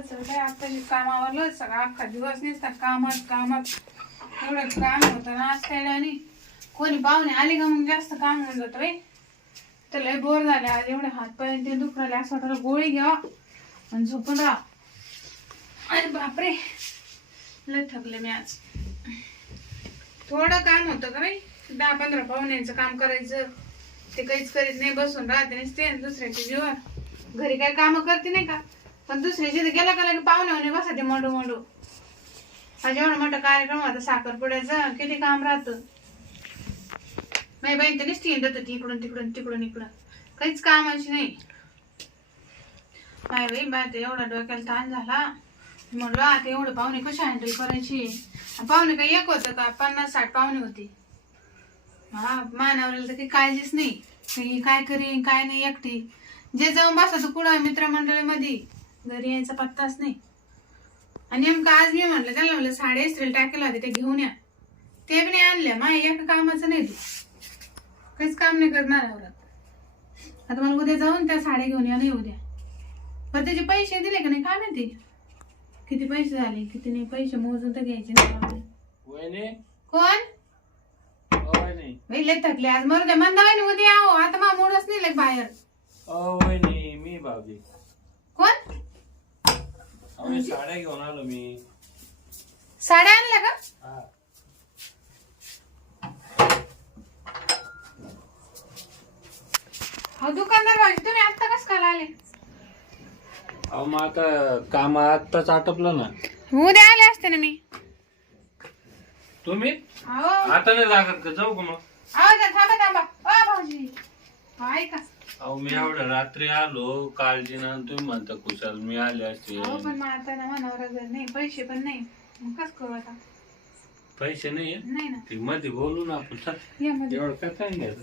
चल काय आत्ताची काम सगळा अख्खा दिवस नसता कामात कामात. एवढं काम होतं ना आज आणि कोणी पाहुणे आले का मग जास्त काम होऊन जातं बाई. तर लय बोर झाले आज एवढे हात पाय ते दुख असं वाटलं गोळी घ्यावा आणि झोपून राहा. अरे बापरे लय थकले मी आज. थोडं काम होतं का बाई दहा पंधरा पाहुण्यांचं काम करायचं. ते काहीच करीत नाही बसून राहते नसते दुसऱ्याच्या जीवन घरी काय काम करते नाही का? पण दुसरी जिथे गेला का लगे पाहुणे होणे बसायचे मोडू मोडू. आज एवढा मोठा कार्यक्रम होता साखरपुड्याचा किती काम राहतं. माझी बहीण तर निसती येत होती इकडून तिकडून तिकडून इकडून काहीच कामाची नाही. माझ्या बाई बा ते एवढा डोक्याला ताण झाला. म्हणलं आता एवढे पाहुणे कशी हँडल करायची? पाहुणे काही एक होतं का पन्नास साठ पाहुणे होते. हा मानावरेला तर काही काळजीच नाही. काय करीन काय नाही एकटी. जे जाऊन बसायचं कुठं मित्रमंडळीमध्ये घरी यायचा पत्ताच नाही. आणि नेमकं आज मी म्हटलं त्याला म्हणलं साडे इस्त्रीला टाकेला होते ते घेऊन या. ते बी नाही आणल्या माझ्या एका कामाचं नाही ते. काहीच काम नाही करणार आवरत आता मला उद्या जाऊन त्या साड्या घेऊन या नाही उद्या. पण त्याचे पैसे दिले का नाही? काय माहिती किती पैसे झाले किती नाही? पैसे मोजून तर घ्यायचे नाही. वहिनी? कोण? ओ वहिनी. बाई लय थकले आज. मरू द्या. मंदाबाई उद्या आहो आता मा मोडच नाही लग बाहेर. वहिनी मी भाभी. अहो साड्या घेऊन आलो मी. साड्या आणल्या का? हा. हो दुकानदार भाजी तुम्ही आत्ता कस काय आले? अहो मग आता काम आत्ताच आटपलं ना. उद्या आले असते ना मी. तुम्ही? हो आता नाही लागत का? जाऊ का मग? आहे, थांबा थांबा. ओ भाऊजी. ऐका. अहो मी एवढ्या रात्री आलो काळजी ना तुम्ही म्हणता कुशाल मी आले असते. हो पण मग आता ना मनावर घर नाही पैसे पण नाही. मग कस करू आता? पैसे नाही आहेत. नाही ना. ते मध्ये बोलू ना आपण. चल. या मध्ये. एवढं काय सांगायचं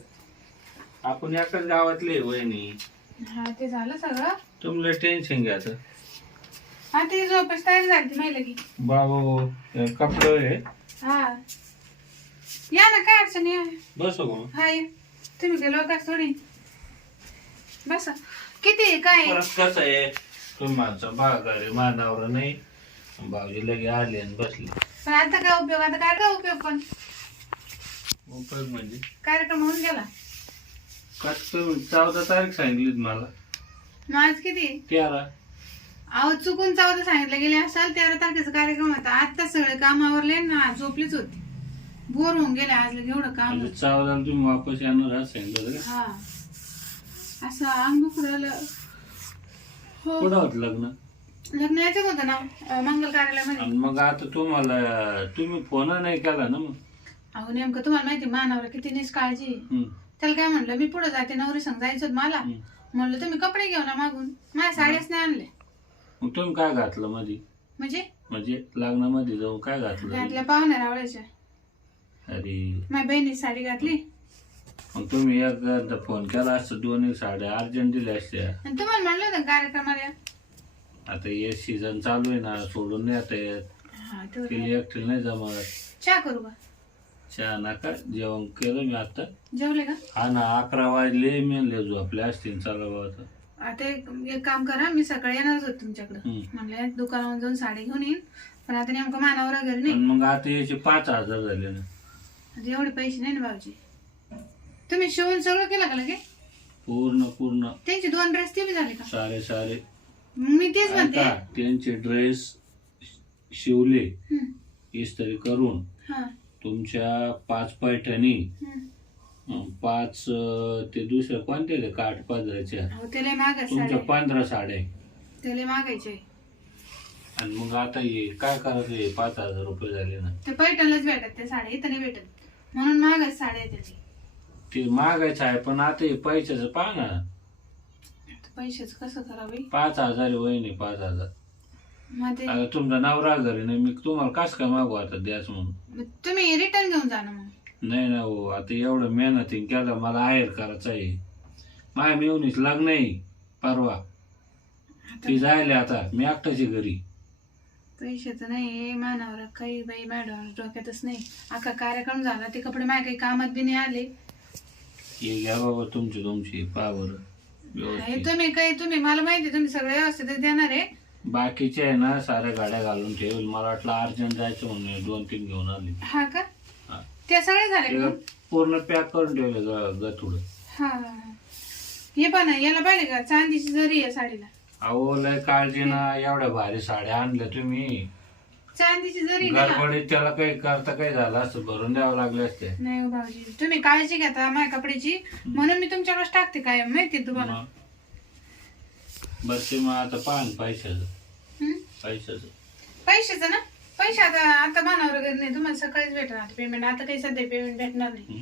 आपण एकाच गावातले वहिनी. हा ते झालं सगळं? तुम्हाला टेन्शन घ्यायचं हा ती झोपेस तयारी झाली माहिती की बाबू कपडे आहे हा. या ना काय अडचण या बसू का मग? हा या. तुम्ही गेलो का थोडी? बसा. किती आहे, काय? परत कसं आहे? तुम्ही माझं भागारे मानावर नाही. भाऊजी लगे आले आणि बसले. पण आता काय उपयोग? आता काय काय उपयोग पण? उपयोग म्हणजे? कार्यक्रम होऊन गेला. कस चौदा तारीख सांगितली मला. मग आज किती आहे? तेरा. अहो चुकून चौदा सांगितलं. गेले असाल तेरा तारखेचा कार्यक्रम होता. आता सगळे काम आवरले ना झोपलीच होती. बोर होऊन गेले आज लगे एवढं काम. म्हणजे चौदा तुम्ही वापस येणार असं सांगितलं का? हा. असं अंग दुखू राहिलं हो. कुठं होत लग्न? लग्न यायचं होतं ना अं, मंगल कार्यालयामध्ये आणि मग आता तुम्हाला तुम्ही फोन नाही केला ना मग? अहो नेमकं तुम्हाला माहिती मानावर किती निष्काळजी. आहे. हम्म, त्याला काय म्हणलं मी पुढे जाते नवरी संग जायचं होतं मला. हम्म. म्हणलं तुम्ही कपडे घेऊ ना मागून. माझ्या साड्याच नाही आणले मग तुम्ही काय घातलं मध्ये म्हणजे? म्हणजे लग्नामध्ये जाऊन काय घातलं? घातल्या पाहुण्या रावळ्याच्या. अरे. माझ्या बहिणी साडी घातली. मग तुम्ही एकदा फोन केला असतं दोन एक साड्या अर्जंट दिल्या असत्या आणि तुम्हाला म्हणलं होतं ना कार्यक्रमाला? या. आता हे सीझन चालू आहे ना सोडून नाही आता येत. हा तेवढं. तिला एकटीला नाही जमत. चहा करू का? चहा नका जेवण केलं मी आता. जेवले का? हा ना अकरा वाजले मी म्हणले झोपले असतील चला बा आता. आता एक एक काम करा मी सकाळी येणारच होते तुमच्याकडे. हम्म. म्हणलं दुकानावर जाऊन साडी घेऊन येईन. पण आता नेमकं मानावर घरी नाही. आणि मग आता याचे पाच हजार झाले ना. आता एवढे पैसे नाही ना भाऊजी. तुम्ही शिवून सगळं केलं का लगे पूर्ण पूर्ण. त्यांचे दोन ड्रेस ते बी झाले का? सारे सारे. मी तेच म्हणते. ऐका, त्यांचे ड्रेस शिवले. इस्त्री करून. हा. तुमच्या पाच पैठणी. अं, पाच अं, ते दुसऱ्या कोणत्या ते काठ पाजराच्या अहो त्याला मागायचे तुमच्या पंधरा साड्या. त्याला मागायचे. आणि मग आता हे काय करायचं? हे पाच हजार रुपये झाले ना. ते पैठणलाच भेटत ते साड्या इथं नाही भेटत. म्हणून मागायचे साड्या त्याची. ते मागायचं आहे पण आता हे पैशाचं पहा ना. पैशाच कसं करावे? पाच हजार वहिनी पाच हजार. मग ते आता तुमचा नवरा घरी नाही मी तुम्हाला कस काय मागू आता द्याच म्हणून? मग तुम्ही रिटर्न घेऊन जा ना मग. नाही ना हो आता एवढं मेहनतीन केलं मला आहेर करायचं आहे. माझ्या मेवणीच लग्न आहे परवा. ती जायले आता मी एकटाची घरी. पैशाचं नाही मानावर काही बाई मॅडम डोक्यातच नाही. अख्खा कार्यक्रम झाला ते कपडे माझ्या काही कामात बी नाही आले. हे घ्या बाबा तुमची तुमची पावर हे व्यवस्थित तुम्ही काही तुम्ही मला माहिती तुम्ही सगळे व्यवस्थित देणार आहे. बाकीचे आहे ना साऱ्या गाड्या घालून ठेवल. मला वाटलं अर्जंट जायचं म्हणून दोन तीन घेऊन आली. हा का? हा. ते सगळे झाले ते? पूर्ण पॅक करून ठेवले ग गथुड हा हा, हा. हे पण आहे, याला पाहिजे का? चांदीची जरी आहे साडीला. अहो लय काळजी ना एवढ्या भारी साड्या आणल्या तुम्ही. चांदीची जरी? गडबडीत त्याला काही करता काही झालं असतं भरून द्यावं लागले असते नाही हो भाऊजी तुम्ही काळजी घेता माझ्या कपड्याची म्हणून मी तुमच्याकडे टाकते काय माहिती आहे तुम्हाला मग. बरं ते मग आता पाहा ना पैशाचं हं? पैशाचं पैशाचं ना पैसे आता आता मानावर वगैरे नाही तुम्हाला सकाळीच भेटणार पेमेंट आता काही सध्या पेमेंट भेटणार नाही हं?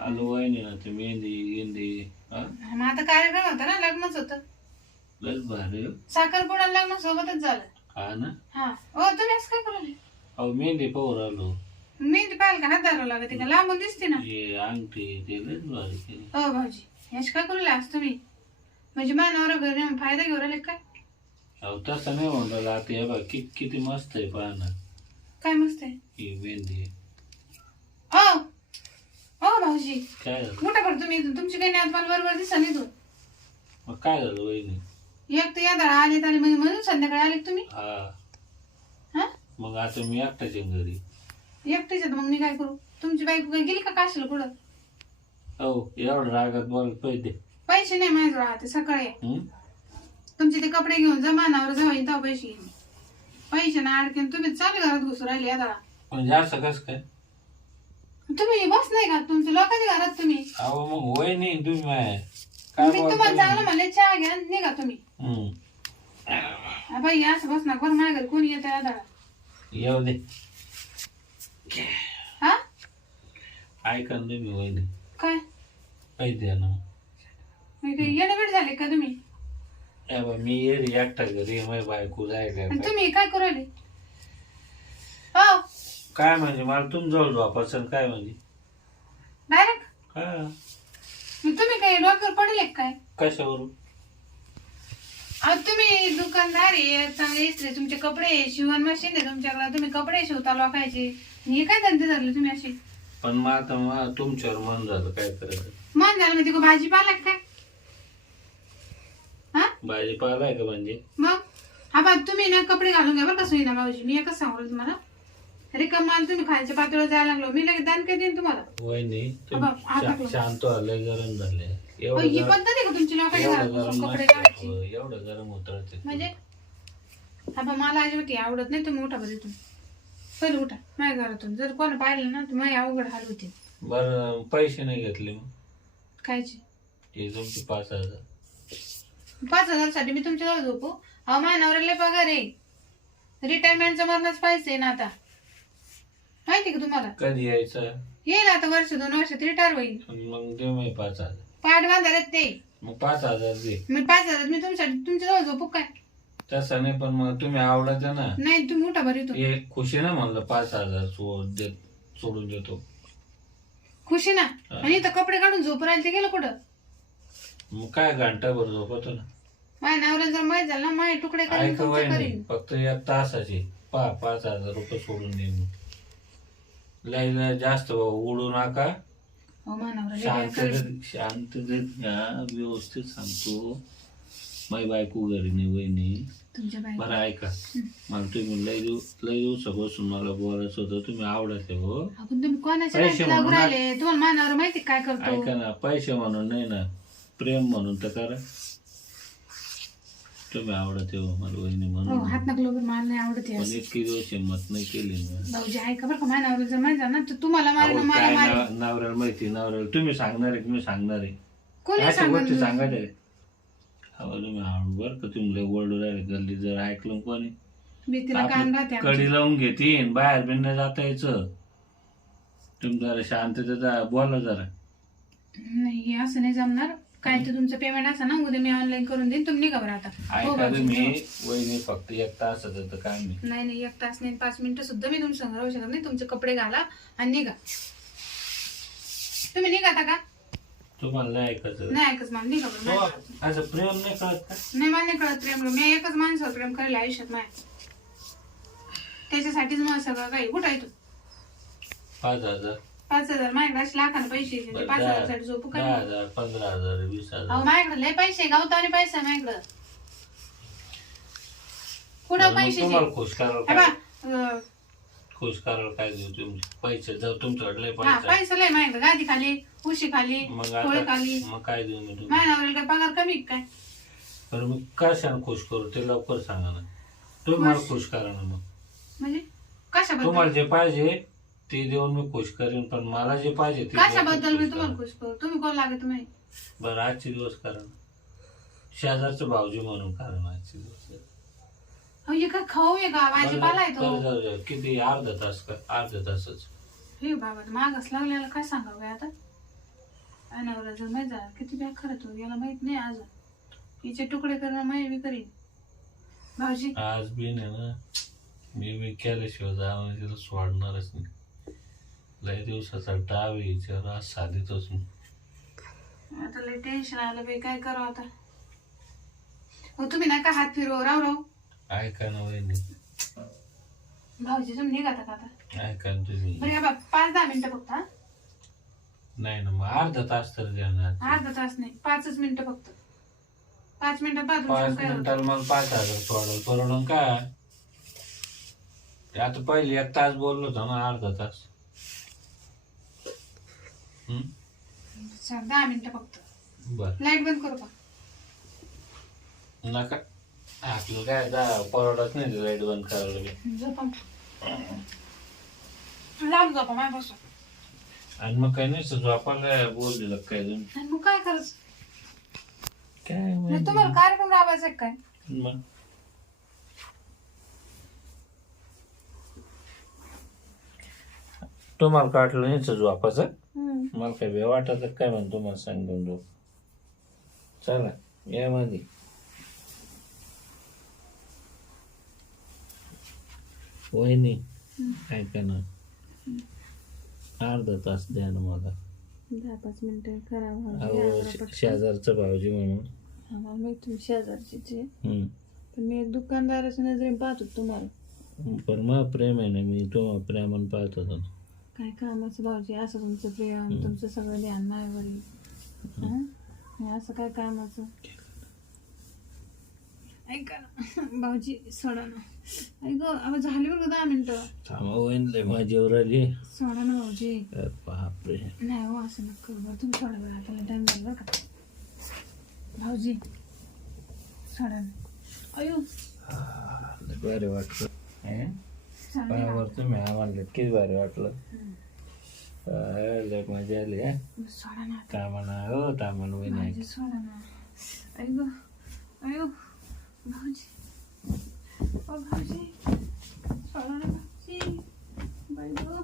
आलो वहिनी ना ते मेहंदी गिंदी हा? मग आता कार्यक्रम होता ना लग्नच होतं लयच भारी हो. साखरपुडा लग्न सोबतच झालं हा ना? हा. हो तुम्ही असं काय करायला? अहो मेहंदी पाहिलं का हात धरावं लागत? का लांबून दिसते ना. हे अंगठी ते लयच भारी केली. हो भाऊजी. याच काय करू आज तुम्ही? म्हणजे मानावर घरी येऊन फायदा घेऊ राहिले काय अहो तसं नाही म्हणलं आता हे बघ कि किती मस्त आहे पहा ना काय मस्त आहे? ही मेहंदी ओ! ओ भाऊजी. काय झालं? मोठा कर तुम्ही. तुमची काही नाही मला बरोबर दिसा नाही तू मग काय झालं वहिनी? एक तर या आले आले म्हणजे म्हणून संध्याकाळी आले का तुम्ही? हा. हा? मग आता मी एकटाच्या घरी. एकटेच आहेत मग मी काय करू? तुमची बायको काय गेली का काशीला कुठं हो एवढं रागात बोल पैसे पैसे नाही माझ्याजवळ आता सकाळी. हं? तुमचे ते कपडे घेऊन जा मानावर जाऊ तेव्हा पैसे घेईन. पैसे ना अडकेन तुम्ही चालू घरात घुसू राहिले आता म्हणजे असं कसं काय? तुम्ही बस नाही का? तुमच्या लोकांच्या घरात तुम्ही. अहो मग वय नाही तुम्ही माय. काय मी तुम्हाला चांगलं म्हणले चहा घ्या आणि निघा तुम्ही. बाई असं बस ना बरं माझ्या घरी कोणी येतं आता? येऊ दे. हा? ऐका ना तुम्ही वहिनी. काय? द्या ना. मी काही येणं झाले का तुम्ही? ए बा, मी येईल एकटा घरी माझी बायको जायला आणि तुम्ही काय करू राहिले? हो. काय म्हणजे मला तुमजवळ झोपायचं काय म्हणजे? डायरेक्ट हा. तुम्ही काही डॉक्टर पडले काय? कशावरून? अहो तुम्ही दुकानदार आहे चांगले इस्त्री तुमचे कपडे शिवण मशीन आहे तुमच्याकडे. तुम्ही कपडे शिवता लोकांचे. हे काय धंदे धरले तुम्ही असे? पण मग आता मग तुमच्यावर मन झालं काय करायचं? मन झालं म्हणजे का भाजीपाला काय हा? भाजीपाला आहे का म्हणजे? मग? हा बा तुम्ही ना कपडे घालून घ्या बरं का सुईना भाऊजी मी एकच सांगू तुम्हाला. रिकाम माल तुम्ही खायच्या पातळीवर जायला लागलो. मी लगेच दान काय देईन तुम्हाला? वहिनी अबा, तुम्ही शांत आलंय गरम एवढं ही गरम- पद्धत आहे का तुमची? एवढं गरम कपडे नसतं. एवढं गरम म्हणजे? मला अजिबात हे आवडत नाही. तुम्ही उठा बरं इथून. पहिले उठा माझ्या घरातून. जर कोण पाहिलं ना तर माझी अवघड हाल होते. बरं पैसे नाही घेतले मग? खायचे हे तुमचे पाच हजार. पाच हजारसाठी मी तुमच्या जवळ झोपू? अहो माझ्या नवऱ्याला पगार आहे. रिटायरमेंटचा मरणाच पाहिजे ना आता. माहिती का तुम्हाला? कधी यायचं? येईल आता वर्ष दोन वर्षात रिटायर होईल. आणि मग दे मग पाच हजार. पाठ बांधायला ते. मग पाच हजार दे. मी पाच हजार मी तुमच्यासाठी तुमच्या जवळ झोपू काय? तसं नाही पण मग तुम्ही आवडत ना. नाही तुम्ही उठा बरं इथून. हे खुशी ना म्हणलं पाच हजार दे सोडून देतो. खुशी ना? आणि इथं कपडे काढून झोप राहिले ते गेलं कुठं? मग काय घंटा भर झोपतो ना? माझ्या नवऱ्याला जर माहीत झालं ना माझे तुकडे करीन ऐका तुमचे वहिनी करीन. फक्त एक तासाची पा पाच हजार रुपये सोडून दे मी. लय जास्त उडू नका. हो. शांततेत शांततेत घ्या व्यवस्थित सांगतो. माझी बायको घरी नाही वहिनी. तुमच्या बाई बरं ऐका. मला तुम्ही लय दिवस लय दिवसापासून मला बोलायचं होतं तुम्ही आवडत हो. आपण तुम्ही कोणाच्या पैसे नादी लागू म्हणून राहिले? तुम्हाला माहिती काय करतो? ऐका ना पैसे म्हणून नाही ना प्रेम म्हणून तर करा. तुम्ही आवडत हो मला वहिनी हो म्हणून. हात नकलो मला नाही आवडत हे पण असं. इतकी दिवस हिंमत नाही केली ना भाऊजी बरं का? माझ्या नवऱ्याला जर माहीत झालं ना तर तुम्हाला मारेल अहो, मला काय मारेल नाव- नवऱ्याला माहिती नवऱ्याला. तुम्ही सांगणार आहे की मी सांगणार आहे. कोणी अशा गोष्टी सांगा सांगायच्या आहे. अहो तुम्ही आवड बरं का तुम्ही लय ओरडू राहिले. गल्ली जर ऐकलं कोणी. भीतीला कान राहते आपलं आमची. कडी लावून घेतीन बाहेर बिन जाता यायचं. तुम्ही जरा शांततेत जा- बोला जरा. नाही हे असं नाही जमणार. काय ते तुमचं पेमेंट असं ना उद्या मी ऑनलाईन करून देईन तुम्ही निघा बरं आता. हो ऐका भाऊजी, तुम्ही हो. वहिनी फक्त एक तास तर नाही. नाही नाही एक तास नाही पाच मिनिटं सुद्धा मी तुमच्या संग राहू शकत नाही. तुमचे कपडे घाला आणि निघा. तुम्ही निघा आता का? तुम्हाला नाही ऐकायचं. नाही ऐकच मला निघा बरं हो, माझ्या घरातून. असं प्रेम नाही कळत का? नाही मला नाही कळत प्रेम मी एकच माणसावर प्रेम करायला आयुष्यात माझ्या. त्याच्यासाठीच मला सगळं काही कुठं येतो पाच हजार. पाच हजार माझ्याकडे असे लाखाने पैसे. ते पाच झोपू दहा हजार पंधरा हजार वीस अहो हजार माझ्याकडे लय पैसे गावताने पैसे आहे माझ्याकडं. कुठं मग पैशाचे तुम्हाला खुश करायला हे बा, काय? अं, खुश करायला काय देऊ तुम्ही? पैसे तुमच्याकडे लय हा पैसे पैसे लय माहिती गादी खाली उशी खाली मग पोळी आता खाली. मग काय देऊ मी तुम्ही माझ्या नवऱ्याला काय पगार कमी काय? बरं मी कशाने खुश करू? ते लवकर सांगा ना. तुम्ही मला खुश करा ना मग. म्हणजे कशाबद्दल? तुम्हाला जे पाहिजे ते देऊन मी खुश करेन पण मला जे पाहिजे ते देऊन कशाबद्दल मी खुश तुम्हाला करा. खुश करू? तुम्ही कोण लागत नाही? बरं आजचे दिवस करा शेजारचं भाऊजी म्हणून करा ना आजचे दिवस अहो हे काय खाऊ आहे का? भाजीपाला आहे तो. किती अर्धा तास का अर्धा तासच. हे बाबा मागच लागलेला काय सांगावं आता? काय नवरा जर माहीत झाला किती बॅग खरं तो याला माहीत नाही अजून. हिचे तुकडे करणं माही बी करीन. भाऊजी. आज बी नाही ना मी बी केल्याशिवाय जाणं तिला सोडणारच नाही. लय दिवसाचा डाव आहे हिच्यावर आज साधितच. आता लय टेन्शन आलं बाई काय करावं आता? हो तुम्ही नका हात फिरव राव राव ऐका ना वहिनी. भाऊजी तुम्ही निघाता का आता? ऐका ना तुम्ही. बरं या बा पाच दहा मिनिटं फक्त हा? नाही ना मग अर्धा तास तर द्या ना अर्धा तास नाही पाचच मिनिटं फक्त. पाच मिनिटात पाच बाथरूम काय होतं? मिनिटाला मला पाच हजार सोडाल परवडून का? ते आता पहिले एक तास बोललो होतो ना अर्धा तास? चार दहा मिनिटं फक्त. बर. लाइट बंद करू का? नका. आपलं काय परवडत नाही लाइट बंद. झोपा. झोपा बसू. आणि मग काही नाही बोल दिलं काय दोन मग काय करायचं? काय. तुम्हाला कार्यक्रम राबायचा काय? मग? तुम्हाला काटलं नाही झोपाचं? मला काय बे वाटत काय म्हणतो मला सांगून दो चला या मध्ये वहिनी ऐका ना अर्धा तास द्या ना मला. दहा पाच मिनिटं करा अहो शे- शेजारचं भाऊजी म्हणून. आम्हाला माहीत तुम्ही शेजारचीच आहे. पण मी एक दुकानदाराच्या नजरेने पाहतो तुम्हाला. पण मग प्रेम आहे ना मी तुम्हाला प्रेमानं पाहत. होतो. काय कामाचं भाऊजी असं तुमचं प्रेम तुमचं सगळं ध्यान माझ्यावरील हं? हे असं काय कामाचं? ऐका ना. भाऊजी सोडा ना. ऐक अब झाली बरं का दहा मिनिटं? थांबा वहिनी माझ्यावर आली. सोडा ना भाऊजी. अरे बापरे. नाही हो असं नका करू बरं. तुम्ही थोडा वेळ आता टाइम झाला बरं का? भाऊजी सोडा ना. अयो. लय वाटलं. हे? पायावर तुम्ही आम्हाला किती भारी वाटलं. लय मजा आली सोडा ना. तामाना हो तामान वहिनी सोडा ना. ऐक अयो भाऊजी. ओ भाऊजी. सोडा ना भाऊजी. बाई गं.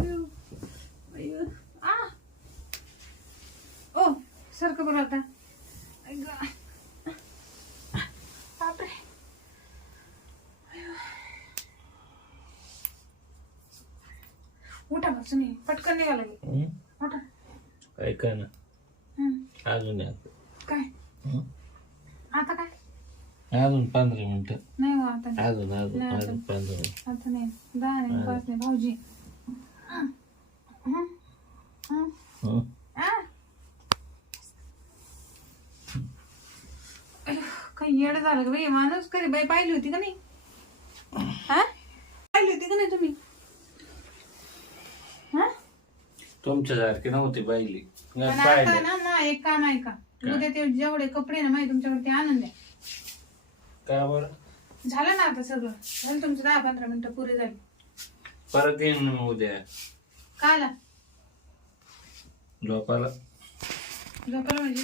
अयो अयो आ! ओ सारखं बरं आता ऐक बापरे अयो. तुम्ही पटकन निघाला की. हं? ऐका ना हं. अजून काय हं? आता काय अजून पंधरा मिनिटं नाही हो आता नाही अजून अजून नाही, अजून पंधरा मिनिटं आता नाही दहा नाही पाच नाही भाऊजी हं. हं. हं. हं? आ. काही येड झालं का बाई माणूस कधी बाई पाहिली होती का नाही हा पाहिली होती का नाही तुम्ही हा तुमच्यासारखी नव्हती बाईली. पण नाही आता पाहिलं. ना ना एक काम ऐका उद्या ते जेवढे कपडे ना माहिती तुमच्याकडे ते आणून द्या. बरं? झालं ना आता सगळं. झालं तुमचं दहा पंधरा मिनिटं पुरे झाली. परत येईन मग उद्या. का आला झोपायला. झोपायला म्हणजे?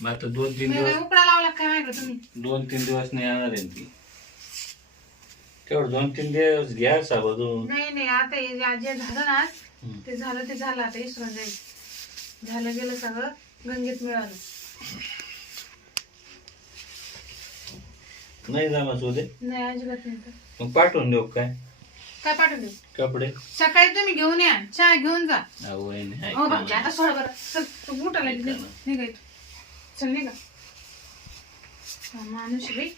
मग आता दोन तीन मी दिवस उकडा लावला काय माहिती तुम्ही? दोन तीन दिवस नाही येणार आहे ती. तेवढं दोन तीन दिवस घ्या साबदून नाही नाही आता हे जे जे झालं ना ते झालं ते झालं आता इसरून जाईल. झालं गेलं सगळं गंगेत मिळालं. नाही जमाच उद्या नाही अजिबात नाही. तर. मग पाठवून देऊ काय? काय पाठवून देऊ? कपडे. सकाळी तुम्ही घेऊन या चहा घेऊन जा. अहो, वहिनी, ऐका हो आता सोड बरं. चल तू ना. निघायचं चल निघा. हा, माणूस आहे बाई.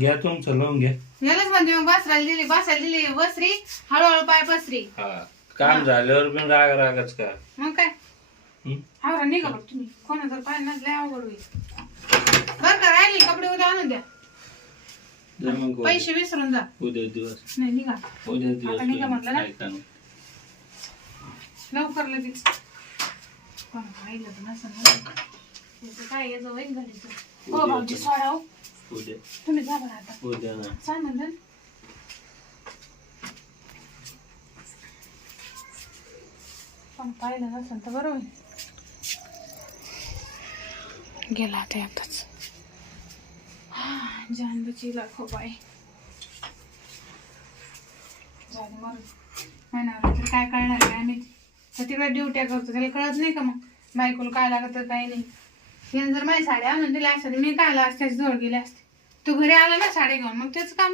घ्या तुमचं लावून घ्या. यालाच म्हणते मग बसरायला दिली बसायला दिली बसरी हळूहळू पाय बसरी. हा. काम झाल्यावर पण राग रागच का? मग काय? हं? आवरा निघा बघ तुम्ही. कोणा जर पाहिजे ना लय अवघड होईल. बरं का राहिली कपडे उद्या आणून द्या. मग उद्या- पैसे विसरून जा. उद्या दिवस. नाही निघा. उद्या दिवस आता निघा म्हटलं ना? काय करू? लवकर लगेच. कोण पाहिलं तर नसेल ना. काय याचं होईल. हो भाऊजी सोडा हो. उद्या. तुम्ही जा बरं आता. उद्या ना. काय म्हणलं? पण पाहिलं नसेल तर बरोबर गेला आता एकदाच जान बची लाखो झालं मरून तर काय कळणार काय मी तर तिकडे ड्युट्या करतो त्याला कळत नाही का मग? बायकोला काय लागत काही नाही. तिने जर माझी साडी आणून दिली असते मी काय असते जवळ गेले असते? तू घरी आला ना साडी घेऊन मग तेच काम